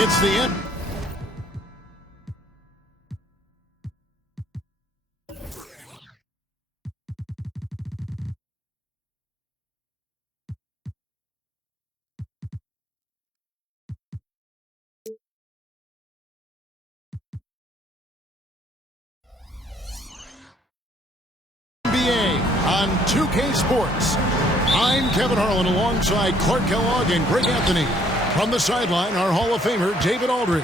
It's the end. NBA on 2K Sports. I'm Kevin Harlan alongside Clark Kellogg and Greg Anthony. From the sideline, our Hall of Famer, David Aldridge.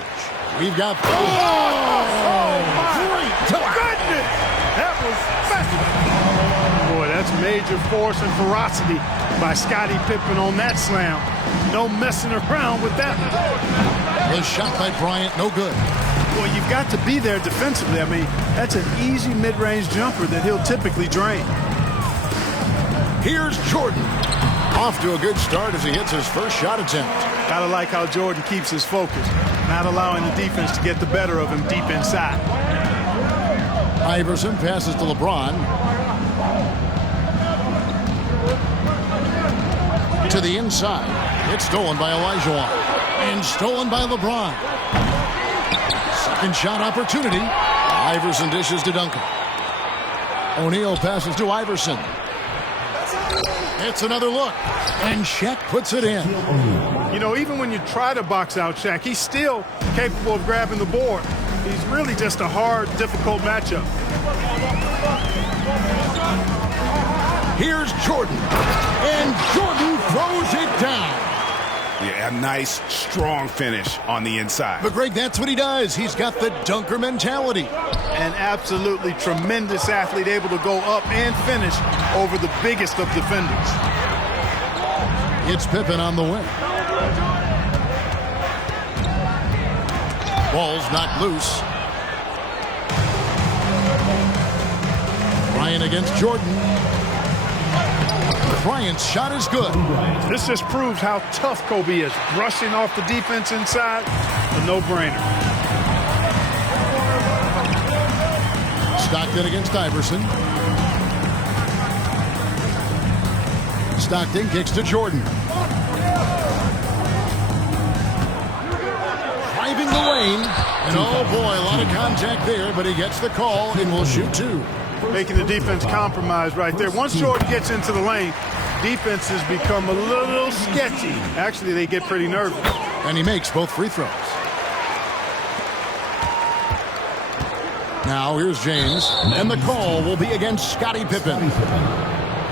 We've got... Oh, great! Goodness! That was fascinating. Boy, that's major force and ferocity by Scottie Pippen on that slam. No messing around with that. The shot by Bryant, no good. Well, you've got to be there defensively. I mean, that's an easy mid-range jumper that he'll typically drain. Here's Jordan. Off to a good start as he hits his first shot attempt. Gotta like how Jordan keeps his focus, not allowing the defense to get the better of him deep inside. Iverson passes to LeBron. To the inside. It's stolen by Olajuwon. And stolen by LeBron. Second shot opportunity. Iverson dishes to Duncan. O'Neal passes to Iverson. It's another look. And Shaq puts it in. You know, even when you try to box out Shaq, he's still capable of grabbing the board. He's really just a hard, difficult matchup. Here's Jordan. And Jordan throws it down. Yeah, a nice, strong finish on the inside. But, Greg, that's what he does. He's got the dunker mentality. An absolutely tremendous athlete, able to go up and finish over the biggest of defenders. It's Pippen on the wing. Ball's knocked loose. Bryant against Jordan. Bryant's shot is good. This just proves how tough Kobe is. Brushing off the defense inside, a no-brainer. Stockton against Iverson. Stockton kicks to Jordan. Driving the lane. And oh boy, a lot of contact there, but he gets the call and will shoot two. Making the defense compromise right there. Once Jordan gets into the lane, defenses become a little sketchy. Actually, they get pretty nervous. And he makes both free throws. Now here's James, and the call will be against Scottie Pippen.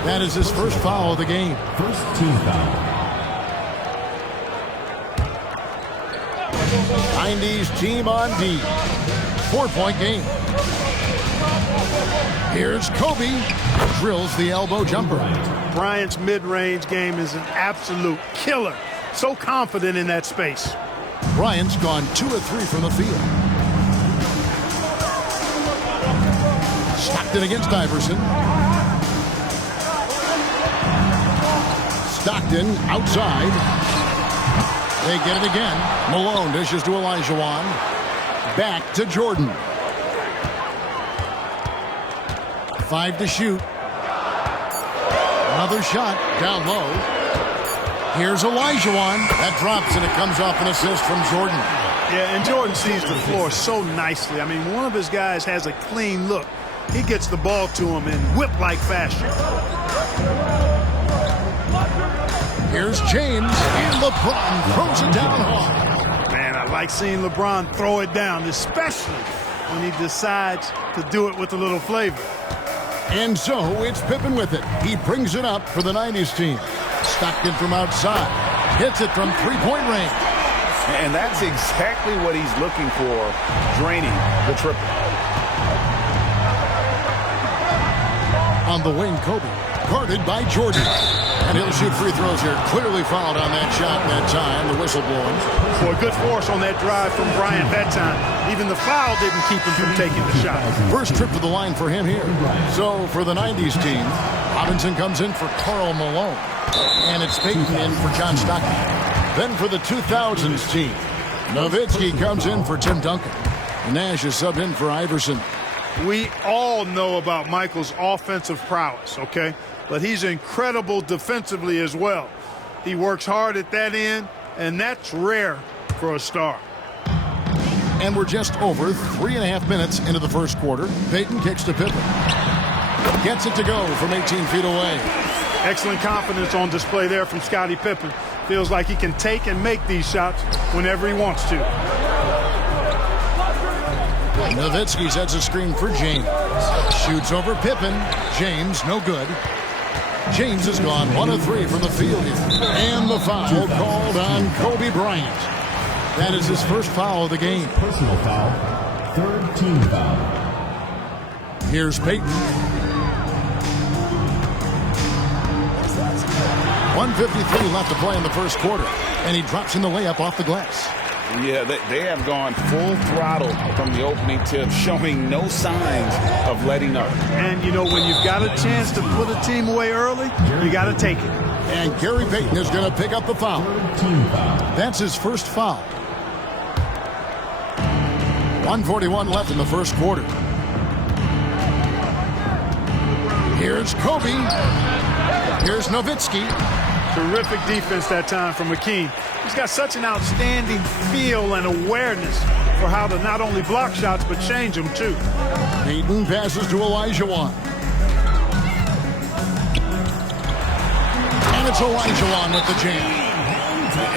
That is his first foul of the game. First team foul. 90s team on D. 4-point game. Here's Kobe. Drills the elbow jumper. Bryant's mid-range game is an absolute killer. So confident in that space. Bryant's gone 2 of 3 from the field. Stockton against Iverson. Stockton outside. They get it again. Malone dishes to Olajuwon. Back to Jordan. 5 to shoot. Another shot down low. Here's Olajuwon. That drops and it comes off an assist from Jordan. Yeah, and Jordan sees the floor so nicely. I mean, one of his guys has a clean look. He gets the ball to him in whip-like fashion. Here's James, and LeBron throws it down hard. Man, I like seeing LeBron throw it down, especially when he decides to do it with a little flavor. And so it's Pippen with it. He brings it up for the 90s team. Stockton from outside. Hits it from three-point range. And that's exactly what he's looking for, draining the triple. On the wing, Kobe, guarded by Jordan. And he'll shoot free throws here. Clearly fouled on that shot that time. The whistle blowing. Boy, good force on that drive from Bryant that time. Even the foul didn't keep him from taking the shot. First trip to the line for him here. So for the 90s team, Robinson comes in for Karl Malone. And it's Payton in for John Stockton. Then for the 2000s team, Nowitzki comes in for Tim Duncan. Nash is subbed in for Iverson. We all know about Michael's offensive prowess, okay? But he's incredible defensively as well. He works hard at that end, and that's rare for a star. And we're just over 3.5 minutes into the first quarter. Payton kicks to Pippen. Gets it to go from 18 feet away. Excellent confidence on display there from Scottie Pippen. Feels like he can take and make these shots whenever he wants to. Nowitzki sets a screen for James. Shoots over Pippen. James, no good. James has gone 1 of 3 from the field here. And the foul called on Kobe Bryant. That is his first foul of the game. Personal foul. Third team foul. Here's Payton. 1:53 left to play in the first quarter. And he drops in the layup off the glass. Yeah, they have gone full throttle from the opening tip, showing no signs of letting up. And, you know, when you've got a chance to put a team away early, you got to take it. And Gary Payton is going to pick up the foul. Team foul. That's his first foul. 1:41 left in the first quarter. Here's Kobe. Here's Nowitzki. Terrific defense that time from McKee. He's got such an outstanding feel and awareness for how to not only block shots, but change them, too. Payton passes to Olajuwon. And it's Olajuwon with the jam.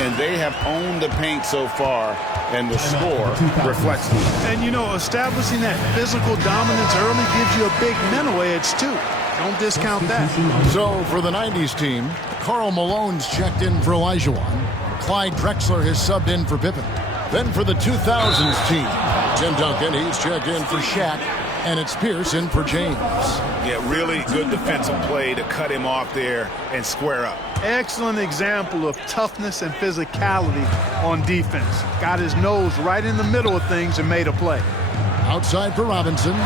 And they have owned the paint so far, and the score reflects it. And, you know, establishing that physical dominance early gives you a big mental edge, too. Don't discount that. So for the 90s team, Karl Malone's checked in for Olajuwon. Clyde Drexler has subbed in for Pippen. Then for the 2000s team, Tim Duncan, he's checked in for Shaq. And it's Pierce in for James. Yeah, really good defensive play to cut him off there and square up. Excellent example of toughness and physicality on defense. Got his nose right in the middle of things and made a play. Outside for Robinson.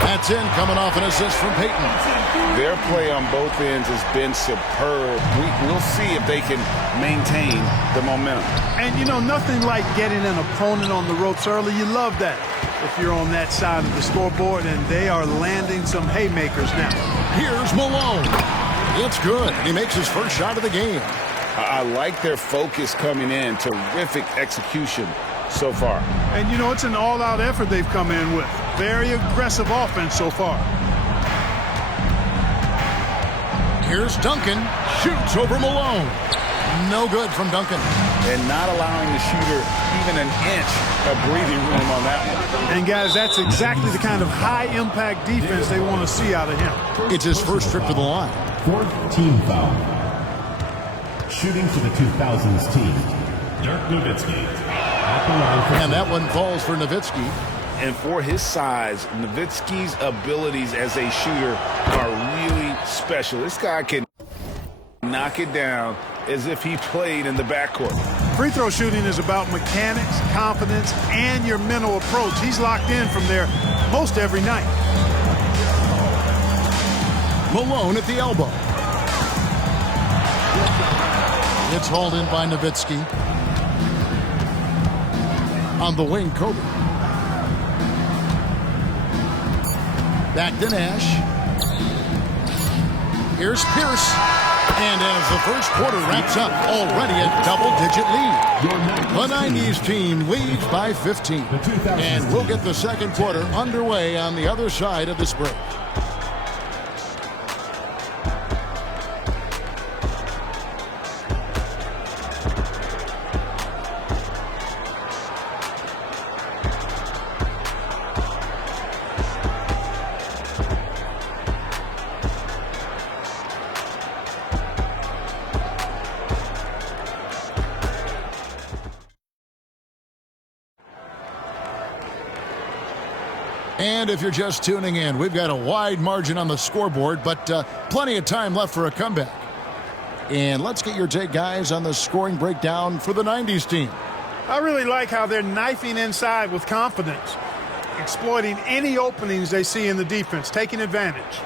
That's in, coming off an assist from Payton. Their play on both ends has been superb. We'll see if they can maintain the momentum. And, you know, nothing like getting an opponent on the ropes early. You love that if you're on that side of the scoreboard, and they are landing some haymakers now. Here's Malone. It's good. He makes his first shot of the game. I like their focus coming in. Terrific execution so far. And, you know, it's an all-out effort they've come in with. Very aggressive offense so far. Here's Duncan. Shoots over Malone. No good from Duncan. And not allowing the shooter even an inch of breathing room on that one. And, guys, that's exactly the kind of high-impact defense they want to see out of him. It's his first trip to the line. Fourth team foul. Shooting for the 2000s team, Dirk Nowitzki. And that one falls for Nowitzki. And for his size, Nowitzki's abilities as a shooter are really special. This guy can knock it down as if he played in the backcourt. Free throw shooting is about mechanics, confidence, and your mental approach. He's locked in from there most every night. Malone at the elbow. It's hauled in by Nowitzki. On the wing, Kobe. Back to Nash. Here's Pierce. And as the first quarter wraps up, already a double-digit lead. The 90s team leads by 15. And we'll get the second quarter underway on the other side of this break. And if you're just tuning in, we've got a wide margin on the scoreboard, but plenty of time left for a comeback. And let's get your take, guys, on the scoring breakdown for the 90s team. I really like how they're knifing inside with confidence, exploiting any openings they see in the defense, taking advantage.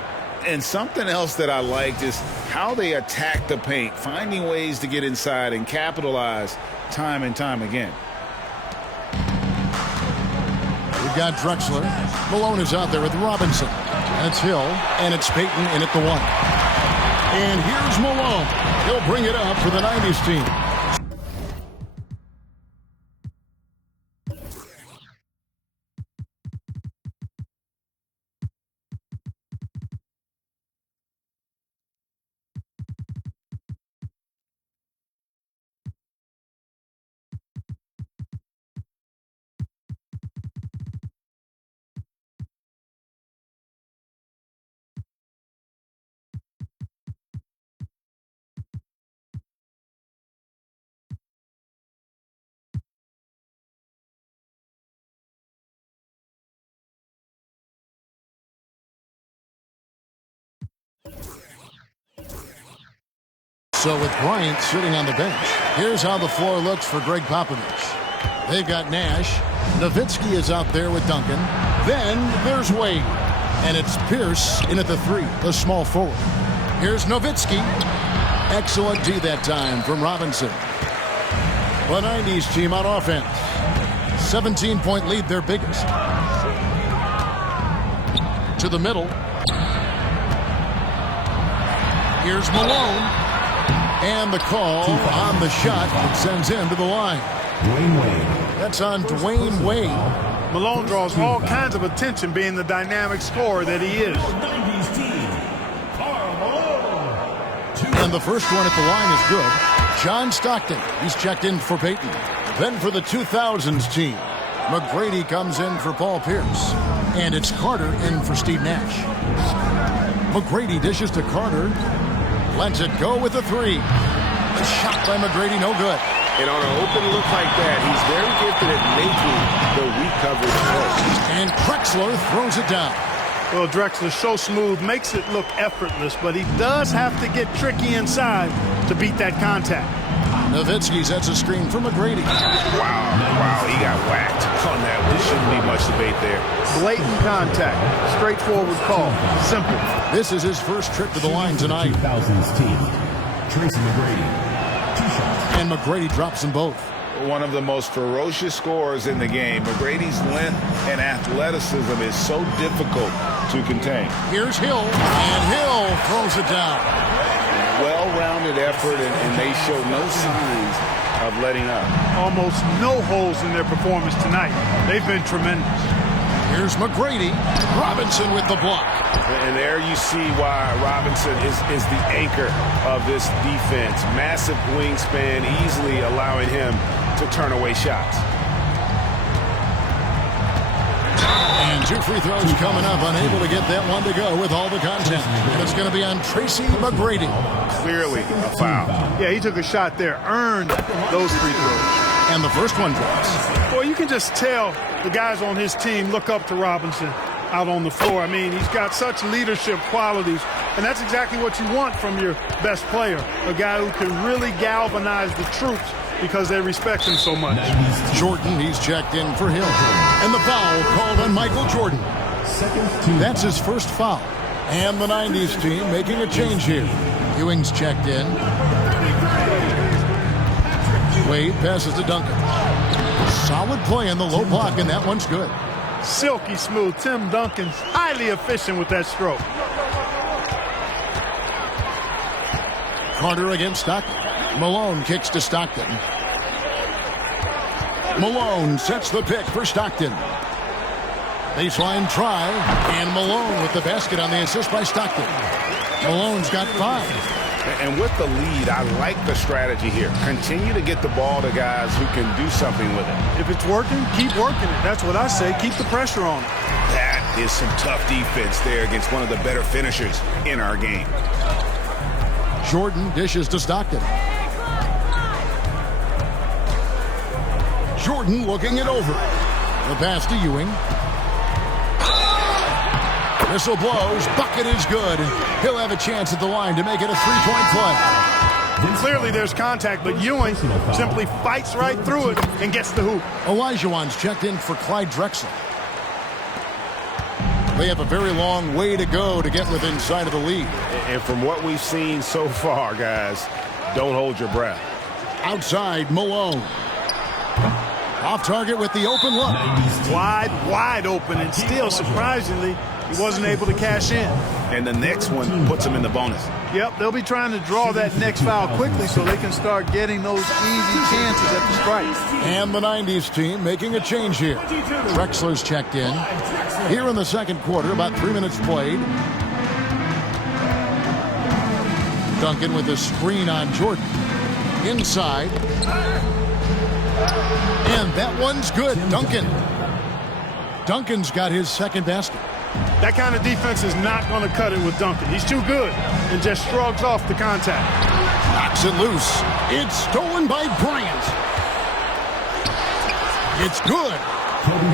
And something else that I liked is how they attack the paint, finding ways to get inside and capitalize time and time again. We've got Drexler. Malone is out there with Robinson. That's Hill, and it's Payton in at the 1. And here's Malone. He'll bring it up for the 90s team. So with Bryant sitting on the bench, here's how the floor looks for Greg Popovich. They've got Nash. Nowitzki is out there with Duncan. Then there's Wade. And it's Pierce in at the 3, the small forward. Here's Nowitzki. Excellent D that time from Robinson. The 90s team on offense. 17-point lead, their biggest. To the middle. Here's Malone. And the call on the shot that sends him to the line. Dwayne Wade. That's on Dwayne Wade. Malone draws all kinds of attention being the dynamic scorer that he is. 90s team. Karl Malone. And the first one at the line is good. John Stockton. He's checked in for Payton. Then for the 2000s team, McGrady comes in for Paul Pierce. And it's Carter in for Steve Nash. McGrady dishes to Carter. Lets it go with the 3. The shot by McGrady, no good. And on an open look like that, he's very gifted at making the weak coverage work. And Drexler throws it down. Well, Drexler so smooth, makes it look effortless, but he does have to get tricky inside to beat that contact. Nowitzki sets a screen for McGrady. Wow, he got whacked on that. There shouldn't be much debate there. Blatant contact, straightforward call, simple. This is his first trip to the line tonight. 2000s team. Tracy McGrady. 2 shots. And McGrady drops them both. One of the most ferocious scorers in the game. McGrady's length and athleticism is so difficult to contain. Here's Hill, and Hill throws it down. Well-rounded effort, and they show no signs of letting up. Almost no holes in their performance tonight. They've been tremendous. Here's McGrady. Robinson with the block. And there you see why Robinson is the anchor of this defense. Massive wingspan, easily allowing him to turn away shots. And 2 free throws coming up, unable to get that one to go with all the content. And it's going to be on Tracy McGrady. Clearly a foul. Yeah, he took a shot there, earned those free throws. And the first one drops. Well, you can just tell the guys on his team look up to Robinson out on the floor. I mean, he's got such leadership qualities, and that's exactly what you want from your best player, a guy who can really galvanize the troops because they respect him so much. Jordan, he's checked in for Hill. And the foul called on Michael Jordan. That's his first foul. And the 90s team making a change here. Ewing's checked in. Wade passes to Duncan. Solid play in the low block, and that one's good. Silky smooth. Tim Duncan's highly efficient with that stroke. Carter against Stockton. Malone kicks to Stockton. Malone sets the pick for Stockton. Baseline try, and Malone with the basket on the assist by Stockton. Malone's got 5. And with the lead, I like the strategy here. Continue to get the ball to guys who can do something with it. If it's working, keep working it. That's what I say. Keep the pressure on it. That is some tough defense there against one of the better finishers in our game. Jordan dishes to Stockton. Jordan looking it over. The pass to Ewing. Whistle blows. Bucket is good. He'll have a chance at the line to make it a three-point play. Clearly there's contact, but Ewing simply fights right through it and gets the hoop. Olajuwon's checked in for Clyde Drexler. They have a very long way to go to get within sight of the lead. And from what we've seen so far, guys, don't hold your breath. Outside, Malone. Off target with the open look. Wide open, and still, surprisingly, he wasn't able to cash in. And the next one puts him in the bonus. Yep, they'll be trying to draw that next foul quickly so they can start getting those easy chances at the strike. And the 90s team making a change here. Drexler's checked in. Here in the second quarter, about 3 minutes played. Duncan with a screen on Jordan. Inside. And that one's good. Duncan's got his second basket. That kind of defense is not going to cut it with Duncan. He's too good and just shrugs off the contact. Knocks it loose. It's stolen by Bryant. It's good.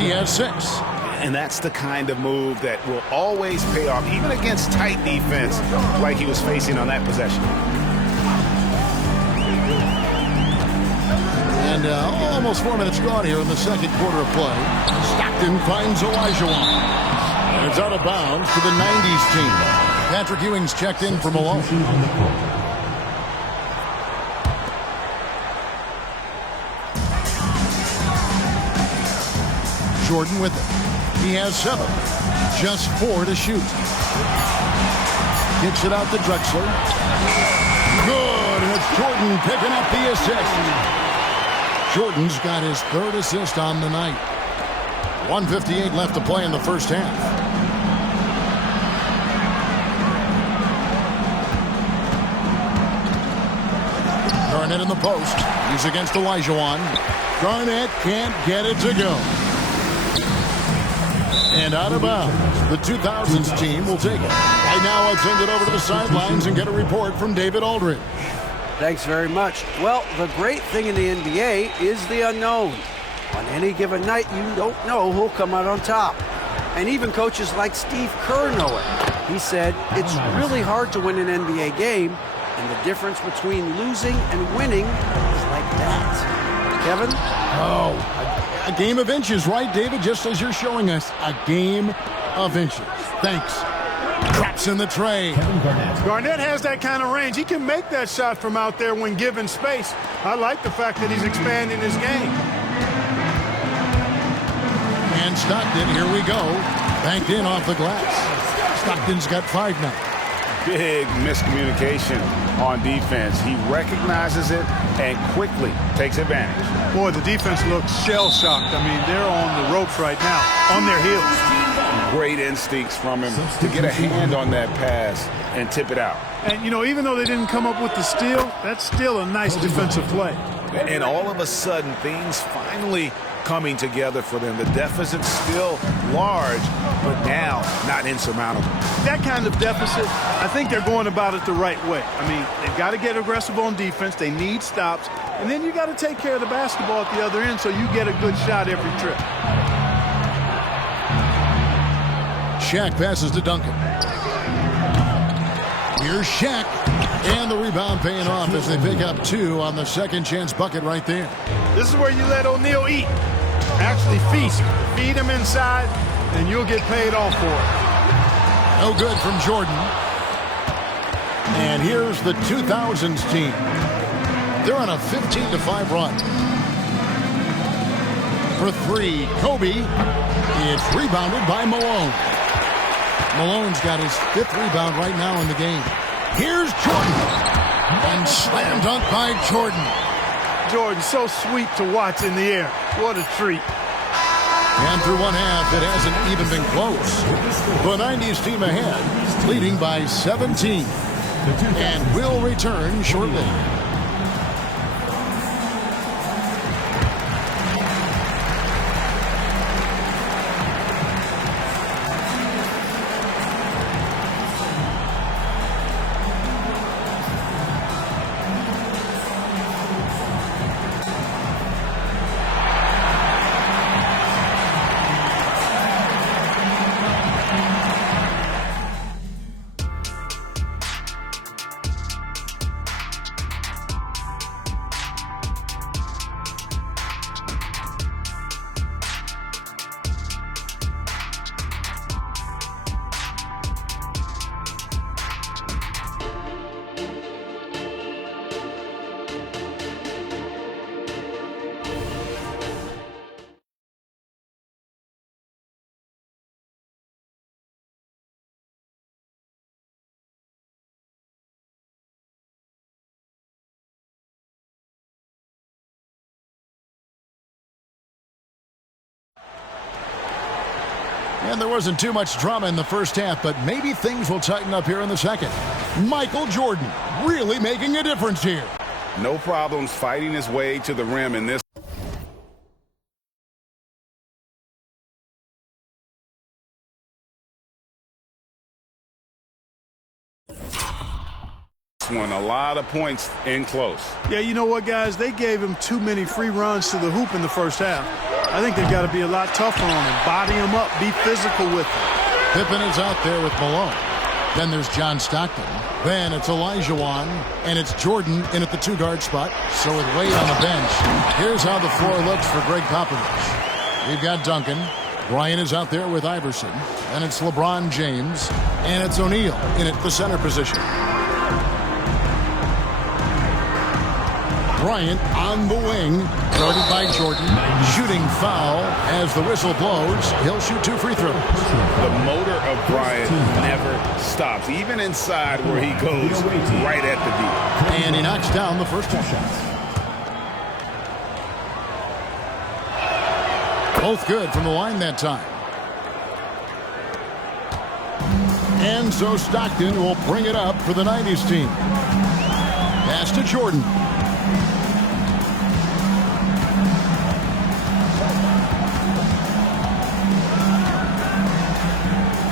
He has 6. And that's the kind of move that will always pay off, even against tight defense like he was facing on that possession. And almost 4 minutes gone here in the second quarter of play. Stockton finds Olajuwon. And it's out of bounds to the 90s team. Patrick Ewing's checked in for Malone. Jordan with it. He has 7. Just 4 to shoot. Kicks it out to Drexler. Good, and it's Jordan picking up the assist. Jordan's got his 3rd assist on the night. 1:58 left to play in the first half. Garnett in the post. He's against Olajuwon. Garnett can't get it to go. And out of bounds. The 2000s team will take it. Right now, I'll send it over to the sidelines and get a report from David Aldridge. Thanks very much. Well, the great thing in the NBA is the unknown. On any given night, you don't know who'll come out on top. And even coaches like Steve Kerr know it. He said, it's really hard to win an NBA game, and the difference between losing and winning is like that. Kevin? Oh, a game of inches, right, David? Just as you're showing us, a game of inches. Thanks. Traps in the tray. Garnett has that kind of range. He can make that shot from out there when given space. I like the fact that he's expanding his game. And Stockton, here we go. Banked in off the glass. Stockton's got 5 now. Big miscommunication on defense. He recognizes it and quickly takes advantage. Boy, the defense looks shell-shocked. I mean, they're on the ropes right now, on their heels. Great instincts from him to get a hand on that pass and tip it out. And, you know, even though they didn't come up with the steal, that's still a nice defensive play. And all of a sudden, things finally coming together for them. The deficit's still large, but now not insurmountable. That kind of deficit, I think they're going about it the right way. I mean, they've got to get aggressive on defense. They need stops. And then you got to take care of the basketball at the other end so you get a good shot every trip. Shaq passes to Duncan. Here's Shaq. And the rebound paying off as they pick up 2 on the second chance bucket right there. This is where you let O'Neal eat. Actually feast. Feed him inside, and you'll get paid off for it. No good from Jordan. And here's the 2000s team. They're on a 15-5 run. For 3, Kobe. It's rebounded by Malone. Malone's got his 5th rebound right now in the game. Here's Jordan. And slam dunk by Jordan. Jordan, so sweet to watch in the air. What a treat. And through one half, it hasn't even been close. The 90s team ahead, leading by 17. And will return shortly. And there wasn't too much drama in the first half, but maybe things will tighten up here in the second. Michael Jordan really making a difference here. No problems fighting his way to the rim in this one. A lot of points in close. Yeah, you know what, guys? They gave him too many free runs to the hoop in the first half. I think they've got to be a lot tougher on him. Body him up. Be physical with him. Pippen is out there with Malone. Then there's John Stockton. Then it's Elijah Wan. And it's Jordan in at the 2-guard spot. So with Wade on the bench, here's how the floor looks for Greg Popovich. We've got Duncan. Bryant is out there with Iverson. And it's LeBron James. And it's O'Neal in at the center position. Bryant on the wing, guarded by Jordan, shooting foul as the whistle blows. He'll shoot 2 free throws. The motor of Bryant never stops, even inside where he goes right at the D. And he knocks down the first 2 shots. Both good from the line that time. And so Stockton will bring it up for the 90s team. Pass to Jordan.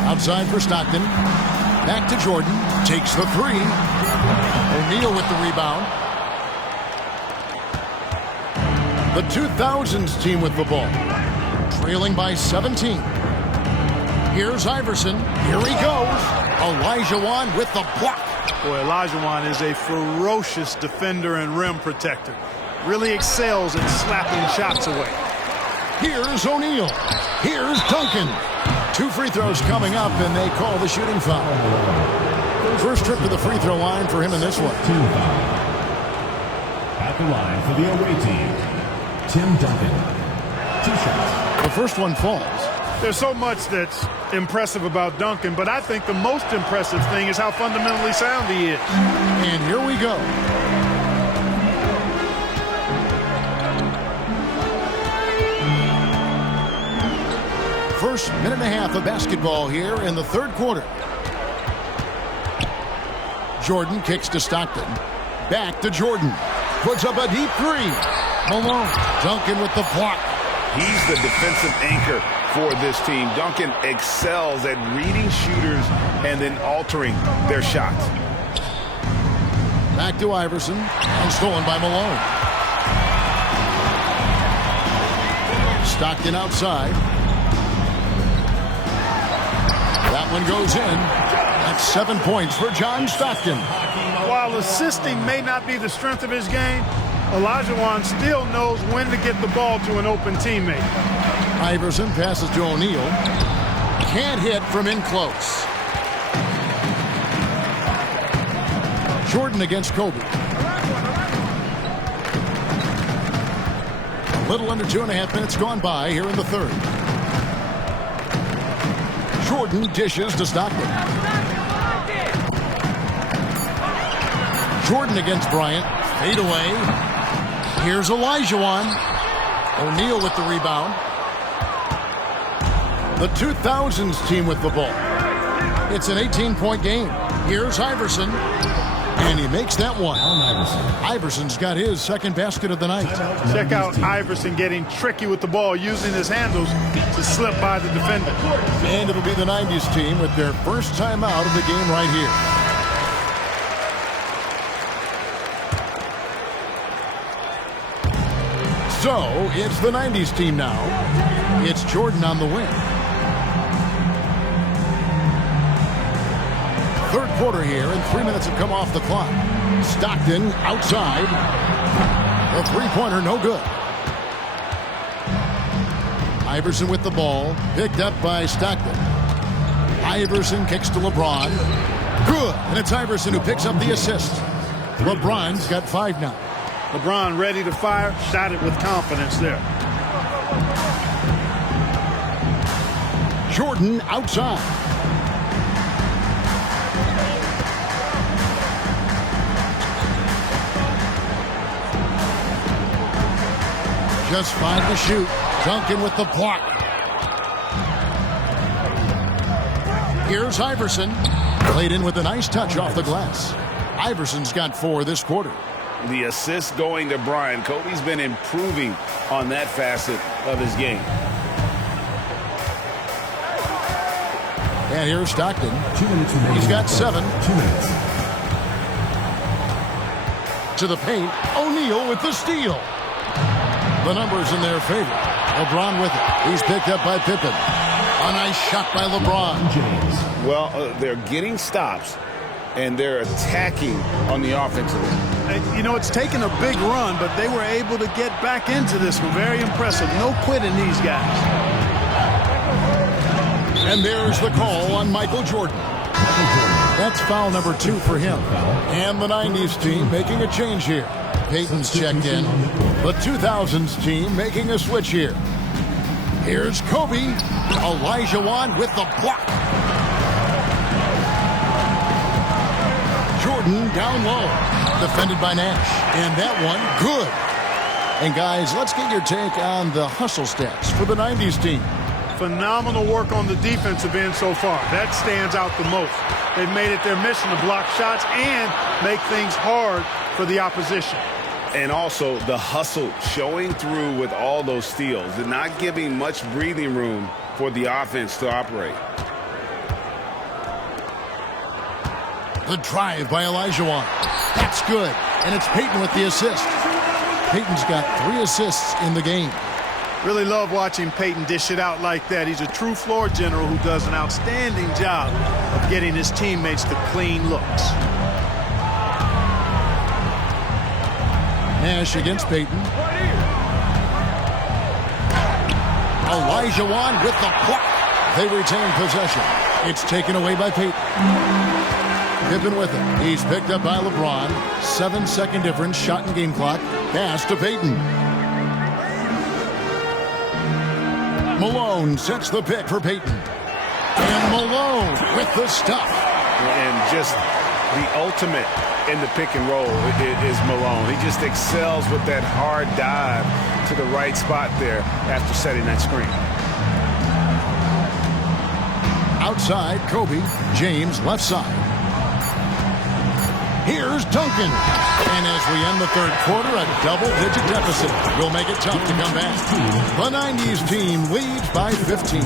Outside for Stockton. Back to Jordan. Takes the 3. O'Neal with the rebound. The 2000s team with the ball. Trailing by 17. Here's Iverson. Here he goes. Elijah Wan with the block. Boy, Elijah Wan is a ferocious defender and rim protector. Really excels at slapping shots away. Here's O'Neal. Here's Duncan. 2 free throws coming up, and they call the shooting foul. First trip to the free throw line for him in this one. 2 foul. At the line for the away team, Tim Duncan. 2 shots. The first one falls. There's so much that's impressive about Duncan, but I think the most impressive thing is how fundamentally sound he is. And here we go. First minute and a half of basketball here in the third quarter. Jordan kicks to Stockton. Back to Jordan. Puts up a deep 3. Malone. Duncan with the block. He's the defensive anchor for this team. Duncan excels at reading shooters and then altering their shots. Back to Iverson. And stolen by Malone. Stockton outside. That one goes in. That's 7 points for John Stockton. While assisting may not be the strength of his game, Elijah Wan still knows when to get the ball to an open teammate. Iverson passes to O'Neal. Can't hit from in close. Jordan against Kobe. A little under 2.5 minutes gone by here in the third. Jordan dishes to Stockton. Jordan against Bryant. Fade away. Here's Elijah Wan. O'Neal with the rebound. The 2000s team with the ball. It's an 18-point game. Here's Iverson. And he makes that one. Iverson's got his second basket of the night. Check out Iverson getting tricky with the ball, using his handles to slip by the defender. And it'll be the 90s team with their first time out of the game right here. So, it's the 90s team now. It's Jordan on the wing. Third quarter here, and 3 minutes have come off the clock. Stockton outside. The three-pointer no good. Iverson with the ball, picked up by Stockton. Iverson kicks to LeBron. Good, and it's Iverson who picks up the assist. LeBron's got 5 now. LeBron ready to fire, shot it with confidence there. Jordan outside. Just 5 to shoot. Duncan with the block. Here's Iverson. Played in with a nice touch off the glass. Iverson's got 4 this quarter. The assist going to Bryant. Kobe's been improving on that facet of his game. And here's Stockton. 2 minutes remaining. He's got 7. 2 minutes. To the paint. O'Neal with the steal. The numbers in their favor. LeBron with it. He's picked up by Pippen. A nice shot by LeBron. James. Well, they're getting stops, and they're attacking on the offensive end. You know, it's taken a big run, but they were able to get back into this one. Very impressive. No quitting these guys. And there's the call on Michael Jordan. That's foul number 2 for him. And the 90s team making a change here. Peyton's checked in. The 2000s team making a switch here. Here's Kobe. Olajuwon with the block. Jordan down low. Defended by Nash. And that one, good. And guys, let's get your take on the hustle stats for the 90s team. Phenomenal work on the defensive end so far. That stands out the most. They've made it their mission to block shots and make things hard for the opposition. And also the hustle showing through with all those steals and not giving much breathing room for the offense to operate. The drive by Olajuwon. That's good. And it's Peyton with the assist. Peyton's got 3 assists in the game. Really love watching Peyton dish it out like that. He's a true floor general who does an outstanding job of getting his teammates to clean looks. Nash against Peyton. Olajuwon with the block. They retain possession. It's taken away by Peyton. Pippen with it. He's picked up by LeBron. 7-second difference, shot and game clock. Pass to Peyton. Malone sets the pick for Peyton. And Malone with the stuff. And just the ultimate in the pick and roll is Malone. He just excels with that hard dive to the right spot there after setting that screen. Outside, Kobe. James left side. Here's Duncan. And as we end the third quarter, a double-digit deficit will make it tough to come back. The 90s team leads by 15.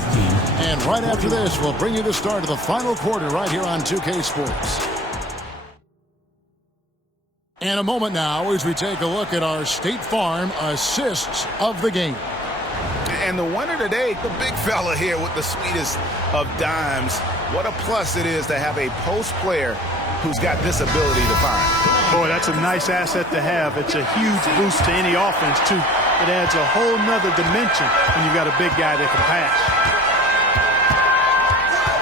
And right after this, we'll bring you the start of the final quarter right here on 2K Sports. And a moment now as we take a look at our State Farm assists of the game. And the winner today, the big fella here with the sweetest of dimes. What a plus it is to have a post player who's got this ability to find. Boy, that's a nice asset to have. It's a huge boost to any offense, too. It adds a whole nother dimension when you've got a big guy that can pass.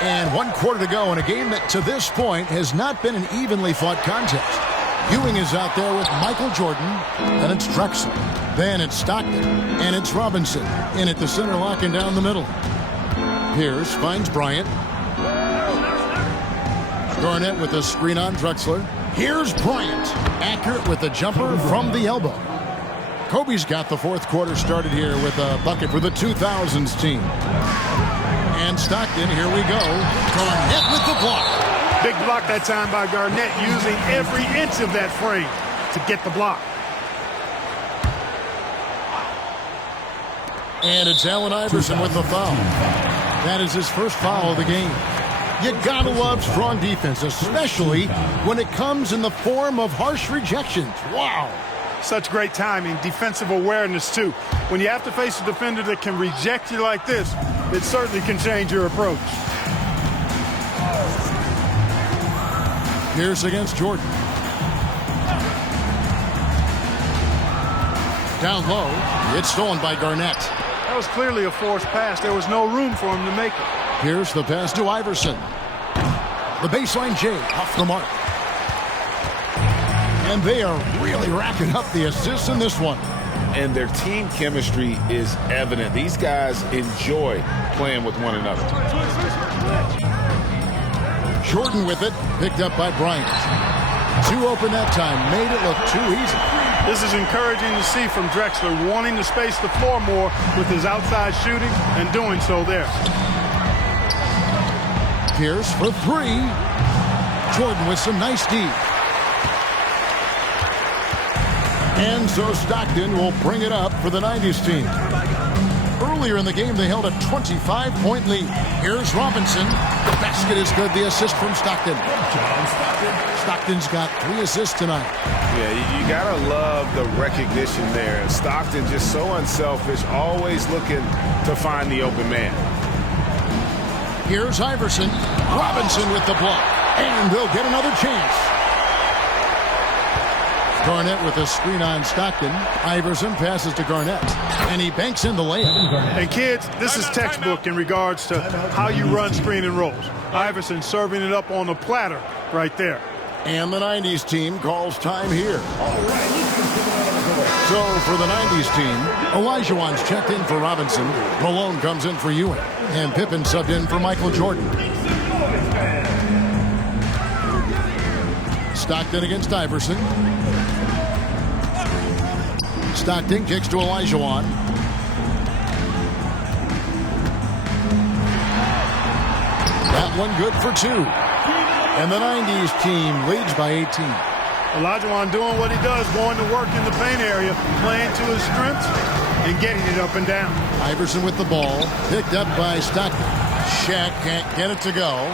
And 1 quarter to go in a game that to this point has not been an evenly fought contest. Ewing is out there with Michael Jordan, then it's Drexler, then it's Stockton, and it's Robinson in at the center, locking down the middle. Pierce finds Bryant. Garnett with a screen on Drexler. Here's Bryant, accurate with a jumper from the elbow. Kobe's got the 4th quarter started here with a bucket for the 2000s team. And Stockton, here we go. Garnett with the block. Big block that time by Garnett, using every inch of that frame to get the block. And it's Allen Iverson with the foul. That is his first foul of the game. You gotta love strong defense, especially when it comes in the form of harsh rejections. Wow. Such great timing, defensive awareness, too. When you have to face a defender that can reject you like this, it certainly can change your approach. Pierce against Jordan. Down low. It's stolen by Garnett. That was clearly a forced pass. There was no room for him to make it. Here's the pass to Iverson. The baseline J off the mark. And they are really racking up the assists in this one. And their team chemistry is evident. These guys enjoy playing with one another. Jordan with it, picked up by Bryant. 2 open that time, made it look too easy. This is encouraging to see from Drexler, wanting to space the floor more with his outside shooting and doing so there. Pierce for three. Jordan with some nice D. And so Stockton will bring it up for the 90s team. Earlier in the game, they held a 25-point lead. Here's Robinson. The basket is good. The assist from Stockton. Stockton's got 3 assists tonight. Yeah, you gotta love the recognition there. Stockton just so unselfish, always looking to find the open man. Here's Iverson. Robinson with the block. And they'll get another chance. Garnett with a screen on Stockton. Iverson passes to Garnett. And he banks in the layup. And kids, this is textbook in regards to how you run screen and rolls. Iverson serving it up on the platter right there. And the 90s team calls time here. So for the 90s team, Olajuwon's checked in for Robinson. Malone comes in for Ewing. And Pippen subbed in for Michael Jordan. Stockton against Iverson. Stockton kicks to Olajuwon. That one good for 2. And the 90s team leads by 18. Olajuwon doing what he does, going to work in the paint area, playing to his strengths, and getting it up and down. Iverson with the ball, picked up by Stockton. Shaq can't get it to go.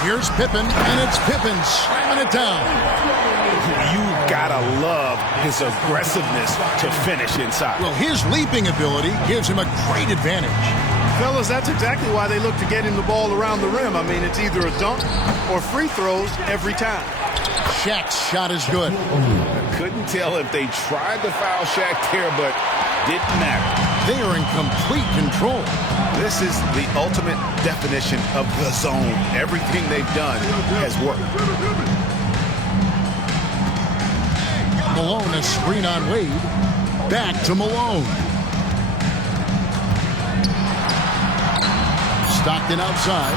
Here's Pippen, and it's Pippen slamming it down. You gotta love his aggressiveness to finish inside. Well, his leaping ability gives him a great advantage. Fellas, that's exactly why they look to get him the ball around the rim. I mean, it's either a dunk or free throws every time. Shaq's shot is good. Couldn't tell if they tried to foul Shaq there, but didn't matter. They are in complete control. This is the ultimate definition of the zone. Everything they've done has worked. Malone, a screen on Wade. Back to Malone. Stockton outside.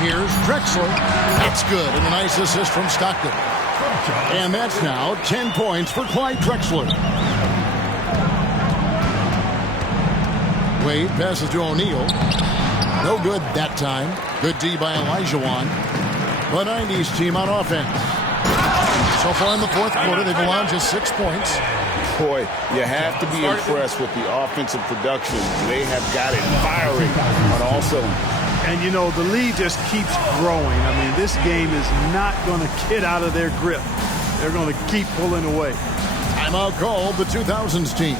Here's Drexler. That's good. And a nice assist from Stockton. And that's now 10 points for Clyde Drexler. Wade passes to O'Neal. No good that time. Good D by Olajuwon. The 90s team on offense. So far in the fourth quarter, they've allowed just 6 points. Boy, you have to be impressed with the offensive production. They have got it firing on all cylinders. And, you know, the lead just keeps growing. I mean, this game is not going to get out of their grip. They're going to keep pulling away. Timeout called the 2000s team.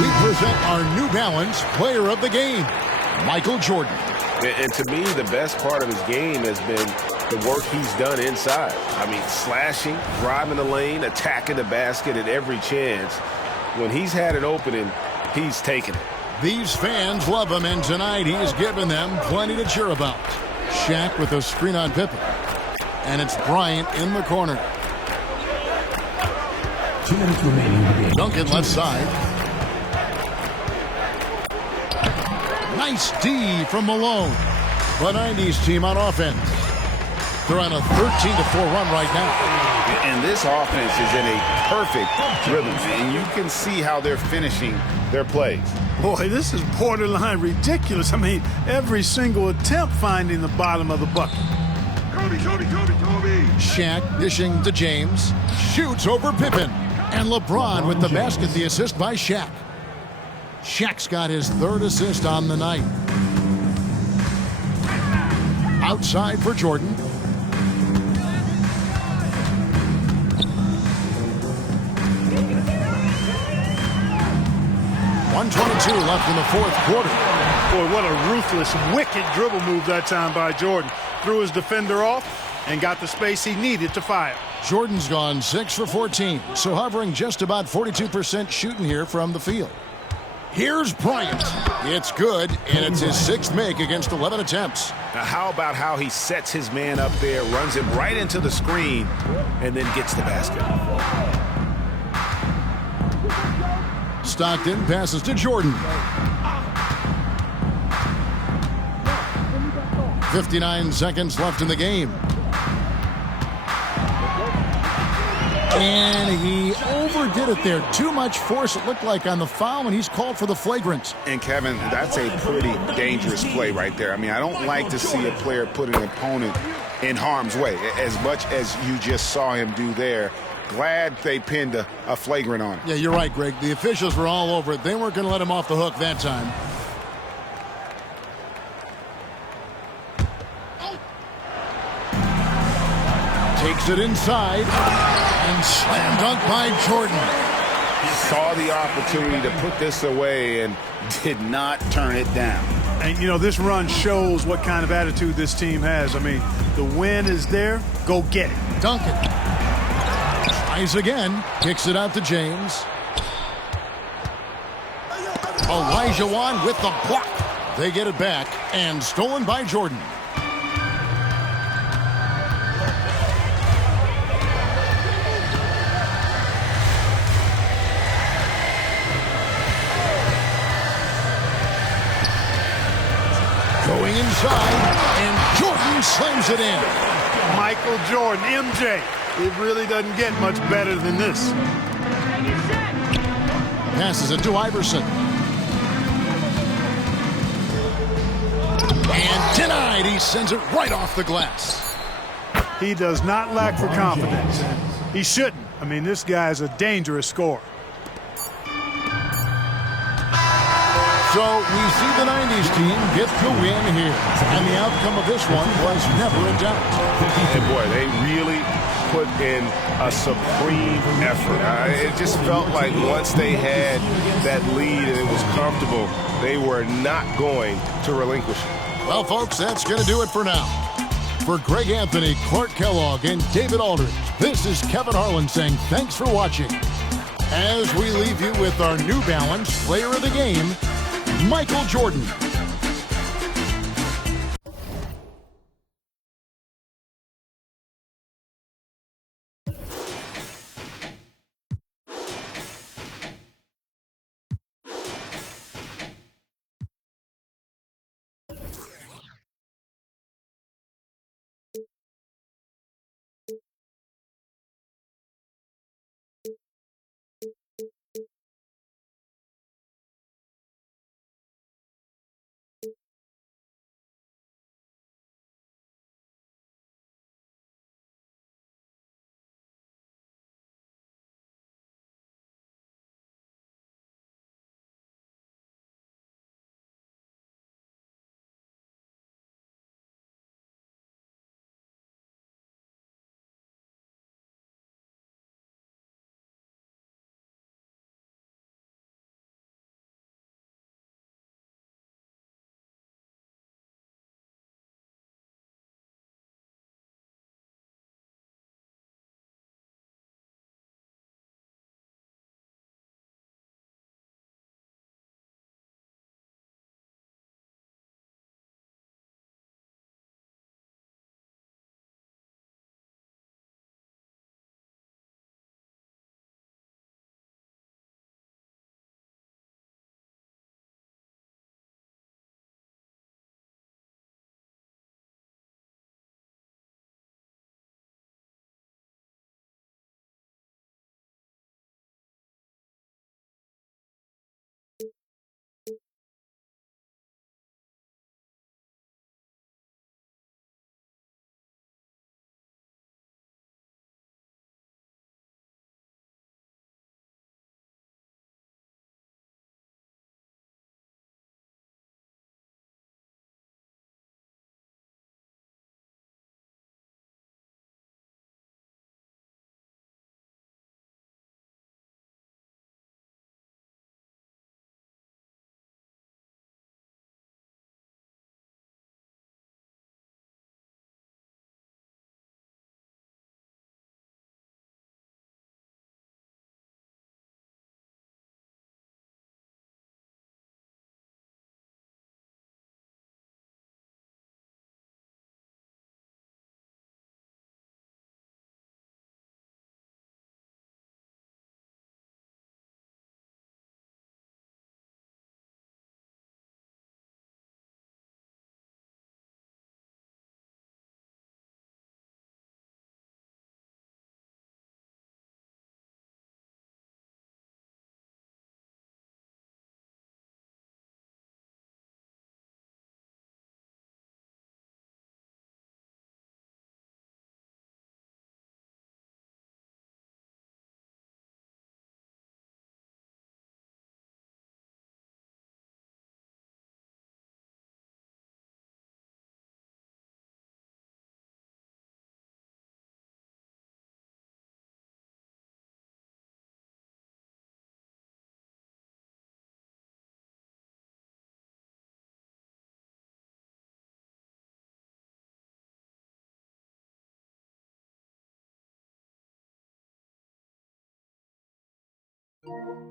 We present our New Balance Player of the Game, Michael Jordan. And to me, the best part of his game has been the work he's done inside. I mean, slashing, driving the lane, attacking the basket at every chance. When he's had an opening, he's taken it. These fans love him, and tonight he's given them plenty to cheer about. Shaq with a screen on Pippen. And it's Bryant in the corner. 2 minutes remaining in the game. Duncan left side. Nice D from Malone. The 90s team on offense. They're on a 13-4 run right now. And this offense is in a perfect rhythm. And you can see how they're finishing their plays. Boy, this is borderline ridiculous. I mean, every single attempt finding the bottom of the bucket. Kobe. Shaq dishing to James. Shoots over Pippen. And LeBron with the basket, the assist by Shaq. Shaq's got his 3rd assist on the night. Outside for Jordan. .122 left in the fourth quarter. Boy, what a ruthless, wicked dribble move that time by Jordan. Threw his defender off and got the space he needed to fire. Jordan's gone 6 for 14, so hovering just about 42% shooting here from the field. Here's Bryant. It's good, and it's his 6th make against 11 attempts. Now, how about how he sets his man up there, runs him right into the screen, and then gets the basket? Stockton passes to Jordan. 59 seconds left in the game. And he overdid it there. Too much force, it looked like, on the foul, and he's called for the flagrant. And, Kevin, that's a pretty dangerous play right there. I mean, I don't like to see a player put an opponent in harm's way, as much as you just saw him do there. Glad they pinned a flagrant on him. Yeah, you're right, Greg. The officials were all over it. They weren't going to let him off the hook that time. Takes it inside and slam dunk by Jordan. Saw the opportunity to put this away and did not turn it down. And, you know, this run shows what kind of attitude this team has. I mean, the win is there. Go get it. Duncan tries again. Kicks it out to James. Elijah Wan with the block. They get it back and stolen by Jordan. Going inside, and Jordan slams it in. Michael Jordan, MJ. It really doesn't get much better than this. Passes it to Iverson. And denied. He sends it right off the glass. He does not lack for confidence. He shouldn't. I mean, this guy's a dangerous scorer. So we see the 90s team get the win here. And the outcome of this one was never in doubt. And boy, they really put in a supreme effort. It just felt like once they had that lead and it was comfortable, they were not going to relinquish it. Well, folks, that's going to do it for now. For Greg Anthony, Clark Kellogg, and David Aldridge, this is Kevin Harlan saying thanks for watching. As we leave you with our New Balance Player of the Game, Michael Jordan. Bye.